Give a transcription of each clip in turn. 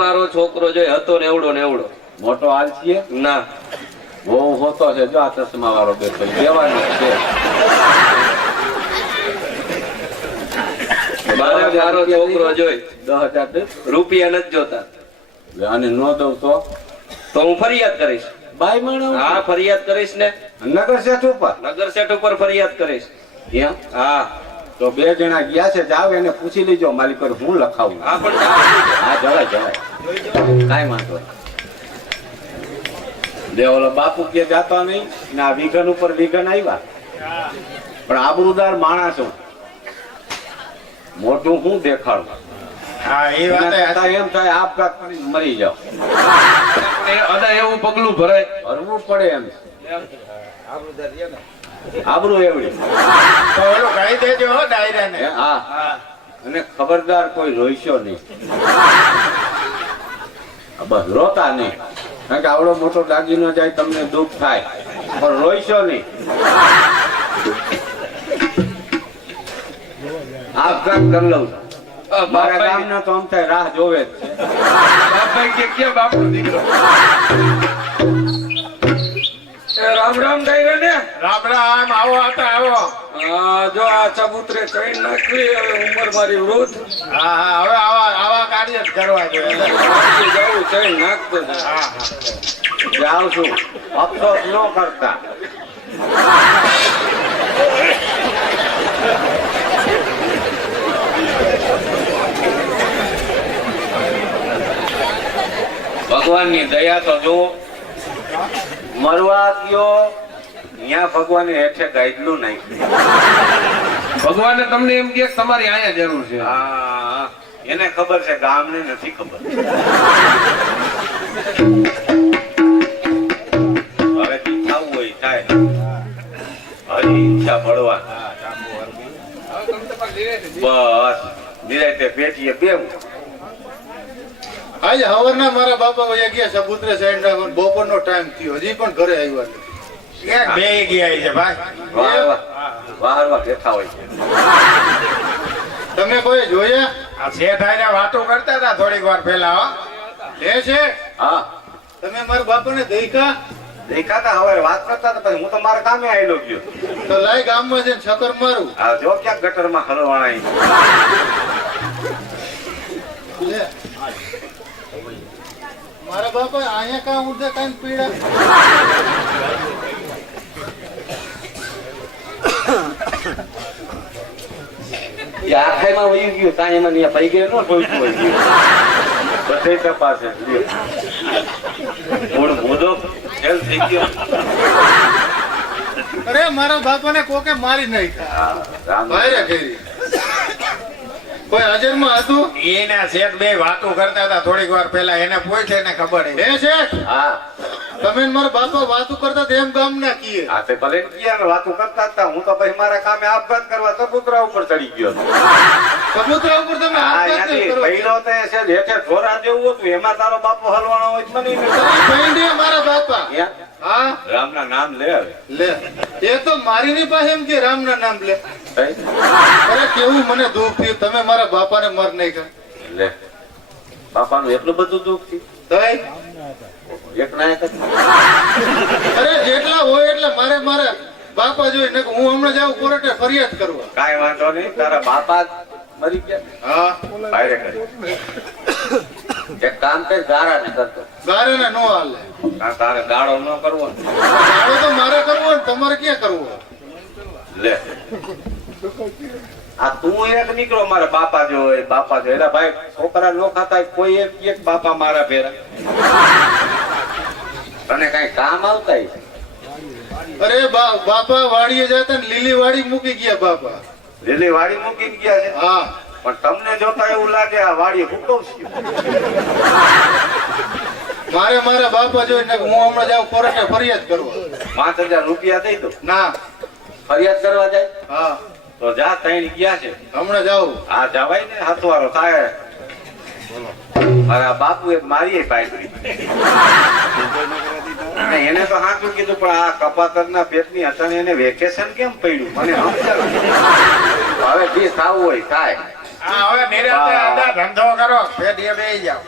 મારો છોકરો જોઈ હતો ને એવડો મોટો હાલ છે ના બહુ હોતો છે જો આ ચશ્મા વાળો બેઠો દેવાનો છે મારે મારો છોકરો જોઈ 10,000 રૂપિયા નથી જોતા અને નો દઉં તો હું ફરિયાદ કરીશ બાઈ માણસ હા ફરિયાદ કરીશ ને નગર શેઠ ઉપર ફરિયાદ કરીશ એમ હા તો 2 જણા ગયા છે જાવ એને પૂછી લેજો મારી પર હું લખાવું હા પણ હા જવાય કાઈ વાંધો દે ઓલો બાપુ કે જાતા નહીં ને આ વિઘન ઉપર વિઘન આવ્યા પણ આબરૂદાર માણસ છું મોટું હું દેખાડું હા એ વાત એમ થાય આપઘાત કરીને મરી જાવ અને એવું પગલું ભરાય ભરવું પડે એમ આબરૂ એવડી તો ઓલું કહી દેજો હો ડાયરાને હા અને ખબરદાર કોઈ રોઈશો નહીં બસ રોતા નહીં કારણ કે આવડો મોટો દાગીનો જાય તમને દુઃખ થાય પણ રોઈશો નહીં આપઘાત કરી લઉં મારા ગામના તો આમ થાય રાહ જોવે જ બાપુ દીકરો રામ રામ ડાયરો ને રામ રામ આવો આતા આવો જો આ ચબૂતરે ચડી નાખવી હવે ઉંમર મારી વૃદ્ધ હા હવે આવા કાર્ય જ કરવા જોઈએ જવું ચડી નાખતો જાઉં છું અફસોસ ન કરતા ભગવાનની દયા તો જો મરવા ગયો ત્યાં ભગવાન હેઠે ગાઈડલું નાખ્યું ભગવાને તમને એમ કે તમારી આયા જરૂર છે હા એને ખબર છે ગામને નથી ખબર હવે થવું હોય થાય હરી ઈચ્છા પડવા બસ નિરાતે પેટીએ બેવું આજે હવારના મારા બાપા વયા ગયા સબૂતરે સાઈડ બપોરનો ટાઈમ થયો હજી પણ ઘરે આવ્યા નથી એક બે ગયા છે ભાઈ વાહરવા બેઠા હોય છે તમે કોઈ જોયા આ શેઠ આઈને વાતો કરતા હતા થોડીક વાર પહેલા એ છે હા તમે મારા બાપાને દેખા દેખાતા હવે વાત કરતા હતા પછી હું તો મારા કામે આવેલો ગયો તો લાઈ ગામમાં જઈને છકર મારું આ જો ક્યાંક ગટરમાં હલવાણા મારા બાપા અહીંયા કાં ઉડે કાંઈ પીડા આખાઈમાં વહી ગયું કાંઈ એમાં ત્યાં પૈ ગયો ન કોઈ બધે તપાસે મોદો ફેલ થઈ ગયો અરે મારા બાપાને કોકે મારી નાખ્યા ભાઈ કરી કોઈ હાજરમાં હતું એના શેઠ બે વાતો કરતા હતા થોડીક વાર પહેલા એને પૂછે ને ખબર હે શેઠ હા તમે મારા બાપા વાતો કરતા હતા એમ ગામ ના કીએ હા તે ભલે કિયા વાતો કરતા હતા હું તો પછી મારા કામે આપઘાત કરવા કબૂતરા ઉપર ચડી ગયો કબૂતરા ઉપર તમે આપઘાત કરો પહેલો તો છે હેઠે ઢોરા જેવું હતું એમાં તારો બાપો હલવાણો હોય મને ભાઈ મારા બાપા હા રામના નામ લે હવે લે એ તો મારી ની પાસે એમ કે રામ ના નામ લે અરે કેવું મને દુઃખ થયું તમે મારા બાપાને મર નહીં કર લે બાપાનું એટલું બધું દુઃખ થયું એક ના એક અરે જેટલા હોય એટલે મારે બાપા જોઈ ને હું હમણાં જાઉં કોર્ટે ફરિયાદ કરવા કાઈ વાંધો નહીં તારા બાપા મરી ગયા હા બાયરે કરી એક કામ કર ગારા ને કરતો ગારે ને નો હાલે તારે ગાળો ન કરવો ગાળો તો મારે કરવો ને તમારે ક્યાં કરવો લે આ તું એક નીકળો મારા બાપા જો એટલે ભાઈ છોકરા નો ખાતા કોઈ એક બાપા મારા ભેરા તને કઈ કામ આવતા અરે બાપા વાડીએ જતા ને લીલી વાડી મૂકી ગયા બાપા લીલી વાડી મૂકી ગયા છે હા પણ તમને જોતા એવું લાગે આ વાડી હુકવશે મારા બાપા જોઈને હું હમણાં જાઉં કોર્ટે ફરિયાદ કરવા 5,000 રૂપિયા દઈ દો ના ફરિયાદ કરવા જાય હા તો જા તૈણ ગયા છે હમણાં જાઉં આ જવાય ને હાથવારો થાય મારા બાપુ એક મારી પાઈ એને તો હાથું કીધું પણ આ કપાતર ના પેટ ની અચાનક એને વેકેશન કેમ પડ્યું મને હવે જે થવું હોય થાય હવે નિરાંતે ધંધો કરો પેટીએ બેસી જાવ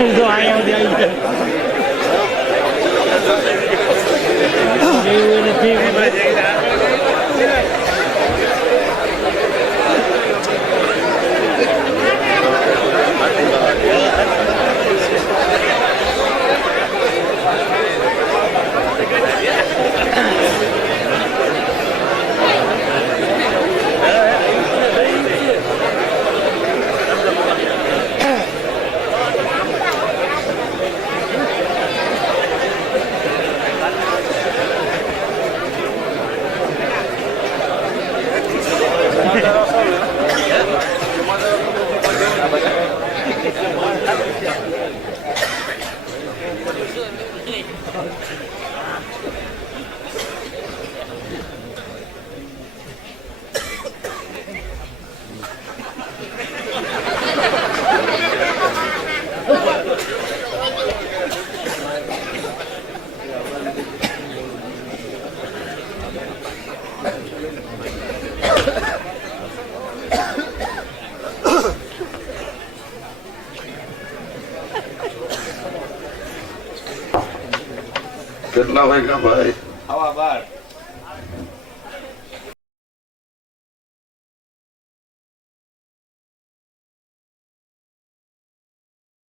જો અહીંયા સુધી આવી કેટલા વાગ્યા ભાઈ? હવા 12